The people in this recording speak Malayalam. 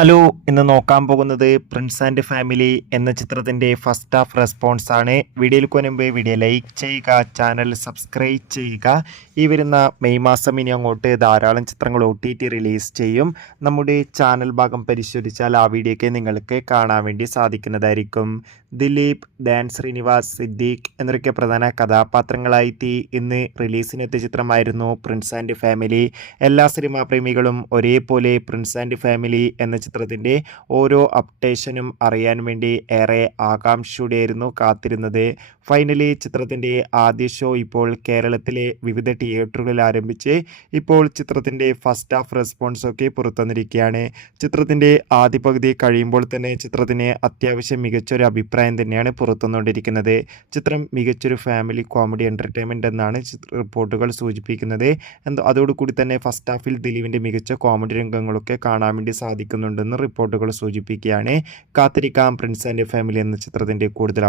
ഹലോ, ഇന്ന് നോക്കാൻ പോകുന്നത് പ്രിൻസ് ആൻഡ് ഫാമിലി എന്ന ചിത്രത്തിൻ്റെ ഫസ്റ്റ് ഹാഫ് റെസ്പോൺസ് ആണ്. വീഡിയോയിൽ മുൻപ് വീഡിയോ ലൈക്ക് ചെയ്യുക, ചാനൽ സബ്സ്ക്രൈബ് ചെയ്യുക. ഈ വരുന്ന മെയ് മാസം ഇനി അങ്ങോട്ട് ധാരാളം ചിത്രങ്ങൾ OTT റിലീസ് ചെയ്യും. നമ്മുടെ ചാനൽ ഭാഗം പരിശോധിച്ചാൽ ആ വീഡിയോയ്ക്ക് നിങ്ങൾക്ക് കാണാൻ വേണ്ടി സാധിക്കുന്നതായിരിക്കും. ദിലീപ്, ധ്യാൻ ശ്രീനിവാസ്, സിദ്ദീഖ് എന്നൊക്കെ പ്രധാന കഥാപാത്രങ്ങളായി ഇന്ന് റിലീസിനെത്തിയ ചിത്രമായിരുന്നു പ്രിൻസ് ആൻഡ് ഫാമിലി. എല്ലാ സിനിമാ പ്രേമികളും ഒരേപോലെ പ്രിൻസ് ആൻഡ് ഫാമിലി എന്ന ചിത്രത്തിൻ്റെ ഓരോ അപ്ഡേഷനും അറിയാൻ വേണ്ടി ഏറെ ആകാംക്ഷയോടെയായിരുന്നു കാത്തിരുന്നത്. ഫൈനലി ചിത്രത്തിൻ്റെ ആദ്യ ഷോ ഇപ്പോൾ കേരളത്തിലെ വിവിധ തിയേറ്ററുകളിൽ ആരംഭിച്ച് ഇപ്പോൾ ചിത്രത്തിൻ്റെ ഫസ്റ്റ് ഹാഫ് റെസ്പോൺസൊക്കെ പുറത്തുവന്നിരിക്കുകയാണ്. ചിത്രത്തിൻ്റെ ആദ്യ പകുതി കഴിയുമ്പോൾ തന്നെ ചിത്രത്തിന് അത്യാവശ്യം മികച്ചൊരു അഭിപ്രായം തന്നെയാണ് പുറത്തുവന്നുകൊണ്ടിരിക്കുന്നത്. ചിത്രം മികച്ചൊരു ഫാമിലി കോമഡി എൻ്റർടൈൻമെൻറ്റ് എന്നാണ് റിപ്പോർട്ടുകൾ സൂചിപ്പിക്കുന്നത്. അതോടുകൂടി തന്നെ ഫസ്റ്റ് ഹാഫിൽ ദിലീപിൻ്റെ മികച്ച കോമഡി രംഗങ്ങളൊക്കെ കാണാൻ വേണ്ടി സാധിക്കുന്നുണ്ടെന്ന് റിപ്പോർട്ടുകൾ സൂചിപ്പിക്കുകയാണ്. കാത്തിരിക്കാം പ്രിൻസ് ആൻഡ് ഫാമിലി എന്ന ചിത്രത്തിൻ്റെ കൂടുതൽ